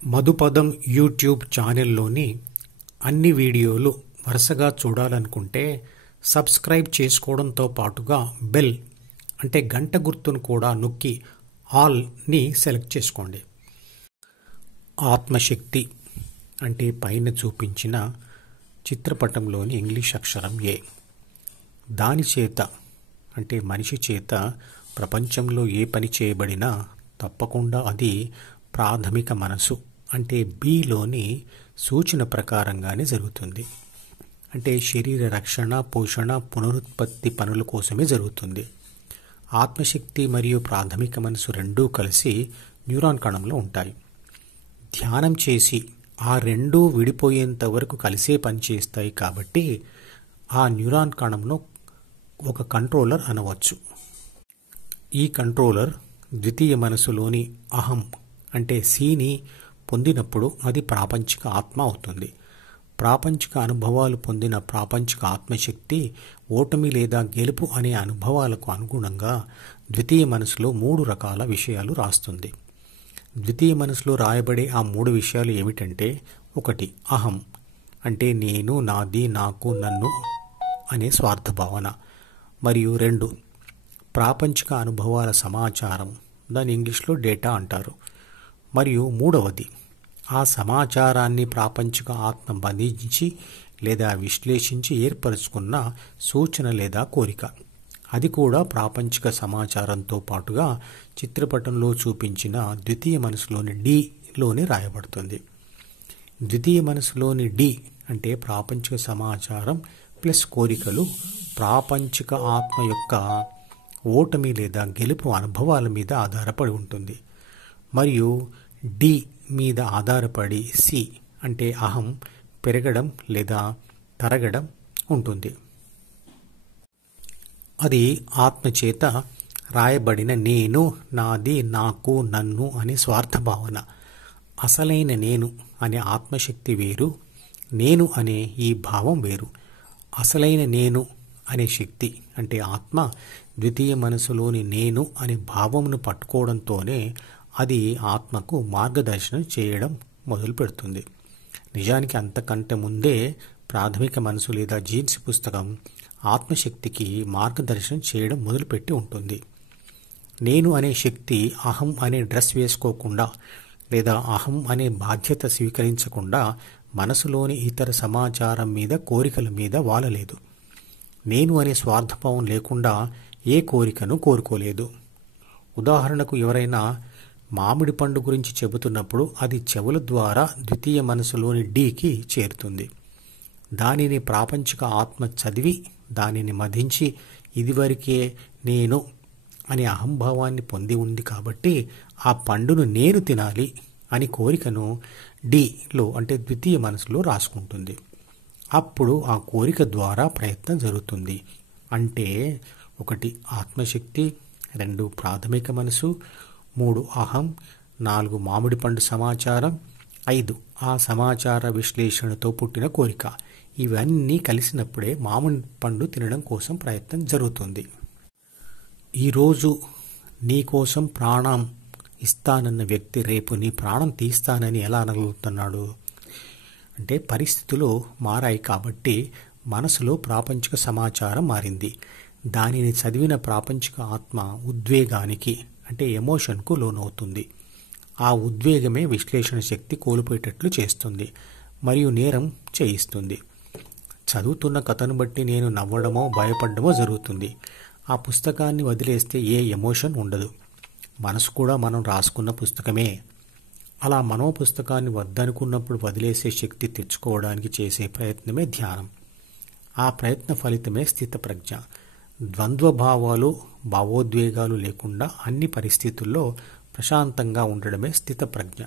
మధుపదం YouTube ఛానల్లోని అన్ని వీడియోలు వరుసగా చూడాలనుకుంటే సబ్స్క్రైబ్ చేసుకోవడంతో పాటుగా బెల్ అంటే గంట గుర్తును కూడా నొక్కి ఆల్ని సెలెక్ట్ చేసుకోండి. ఆత్మశక్తి అంటే పైన చూపించిన చిత్రపటంలోని ఇంగ్లీష్ అక్షరం ఏ. దాని చేత అంటే మనిషి చేత ప్రపంచంలో ఏ పని చేయబడినా తప్పకుండా అది ప్రాథమిక మనసు అంటే బిలోని సూచన ప్రకారంగానే జరుగుతుంది. అంటే శరీర రక్షణ, పోషణ, పునరుత్పత్తి పనుల కోసమే జరుగుతుంది. ఆత్మశక్తి మరియు ప్రాథమిక మనసు రెండూ కలిసి న్యూరాన్ కణంలో ఉంటాయి. ధ్యానం చేసి ఆ రెండూ విడిపోయేంత వరకు కలిసే పనిచేస్తాయి. కాబట్టి ఆ న్యూరాన్ కణంలో ఒక కంట్రోలర్ అనవచ్చు. ఈ కంట్రోలర్ ద్వితీయ మనసులోని అహం అంటే సిని పొందినప్పుడు అది ప్రాపంచిక ఆత్మ అవుతుంది. ప్రాపంచిక అనుభవాలు పొందిన ప్రాపంచిక ఆత్మశక్తి ఓటమి లేదా గెలుపు అనే అనుభవాలకు అనుగుణంగా ద్వితీయ మనసులో 3 రకాల విషయాలు రాస్తుంది. ద్వితీయ మనసులో రాయబడే ఆ 3 విషయాలు ఏమిటంటే, 1 అహం అంటే నేను, నాది, నాకు, నన్ను అనే స్వార్థ భావన. మరియు 2 ప్రాపంచిక అనుభవాల సమాచారం, దాని ఇంగ్లీష్లో డేటా అంటారు. మరియు 3వది ఆ సమాచారాన్ని ప్రాపంచిక ఆత్మ బంధించి లేదా విశ్లేషించి ఏర్పరచుకున్న సూచన లేదా కోరిక. అది కూడా ప్రాపంచిక సమాచారంతో పాటుగా చిత్రపటంలో చూపించిన ద్వితీయ మనసులోని డిలోనే రాయబడుతుంది. ద్వితీయ మనసులోని డి అంటే ప్రాపంచిక సమాచారం ప్లస్ కోరికలు ప్రాపంచిక ఆత్మ యొక్క ఓటమి లేదా గెలుపు అనుభవాల మీద ఆధారపడి ఉంటుంది. మరియు డి మీద ఆధారపడి సి అంటే అహం పెరగడం లేదా తరగడం ఉంటుంది. అది ఆత్మచేత రాయబడిన నేను, నాది, నాకు, నన్ను అనే స్వార్థ భావన. అసలైన నేను అనే ఆత్మశక్తి వేరు, నేను అనే ఈ భావం వేరు. అసలైన నేను అనే శక్తి అంటే ఆత్మ ద్వితీయ మనసులోని నేను అనే భావమును పట్టుకోవడంతోనే అది ఆత్మకు మార్గదర్శనం చేయడం మొదలు పెడుతుంది. నిజానికి అంతకంటే ముందే ప్రాథమిక మనసు లేదా జీన్స్ పుస్తకం ఆత్మశక్తికి మార్గదర్శనం చేయడం మొదలుపెట్టి ఉంటుంది. నేను అనే శక్తి అహం అనే డ్రెస్ వేసుకోకుండా లేదా అహం అనే బాధ్యత స్వీకరించకుండా మనసులోని ఇతర సమాచారం మీద, కోరికల మీద వాలలేదు. నేను అనే స్వార్థభావం లేకుండా ఏ కోరికను కోరుకోలేదు. ఉదాహరణకు ఎవరైనా మామిడి పండు గురించి చెబుతున్నప్పుడు అది చెవుల ద్వారా ద్వితీయ మనసులోని డీకి చేరుతుంది. దానిని ప్రాపంచిక ఆత్మ చదివి దానిని మదించి ఇదివరకే నేను అనే అహంభావాన్ని పొంది ఉంది కాబట్టి ఆ పండును నేను తినాలి అని కోరికను డిలో అంటే ద్వితీయ మనసులో రాసుకుంటుంది. అప్పుడు ఆ కోరిక ద్వారా ప్రయత్నం జరుగుతుంది. అంటే 1 ఆత్మశక్తి, 2 ప్రాథమిక మనసు, 3 అహం, 4 మామిడి పండు సమాచారం, 5 ఆ సమాచార విశ్లేషణతో పుట్టిన కోరిక. ఇవన్నీ కలిసినప్పుడే మామిడి పండు తినడం కోసం ప్రయత్నం జరుగుతుంది. ఈరోజు నీ కోసం ప్రాణం ఇస్తానన్న వ్యక్తి రేపు నీ ప్రాణం తీస్తానని ఎలా అనగలుగుతున్నాడు? అంటే పరిస్థితులు మారాయి కాబట్టి మనసులో ప్రాపంచిక సమాచారం మారింది. దానిని చదివిన ప్రాపంచిక ఆత్మ ఉద్వేగానికి అంటే ఎమోషన్కు లోనవుతుంది. ఆ ఉద్వేగమే విశ్లేషణ శక్తి కోల్పోయేటట్లు చేస్తుంది మరియు నేరం చేయిస్తుంది. చదువుతున్న కథను బట్టి నేను నవ్వడమో భయపడ్డమో జరుగుతుంది. ఆ పుస్తకాన్ని వదిలేస్తే ఏ ఎమోషన్ ఉండదు. మనసు కూడా మనం రాసుకున్న పుస్తకమే. అలా మనో పుస్తకాన్ని వద్దనుకున్నప్పుడు వదిలేసే శక్తి తెచ్చుకోవడానికి చేసే ప్రయత్నమే ధ్యానం. ఆ ప్రయత్న ఫలితమే స్థితప్రజ్ఞ. ద్వంద్వభావాలు, భావోద్వేగాలు లేకుండా అన్ని పరిస్థితుల్లో ప్రశాంతంగా ఉండడమే స్థితప్రజ్ఞ.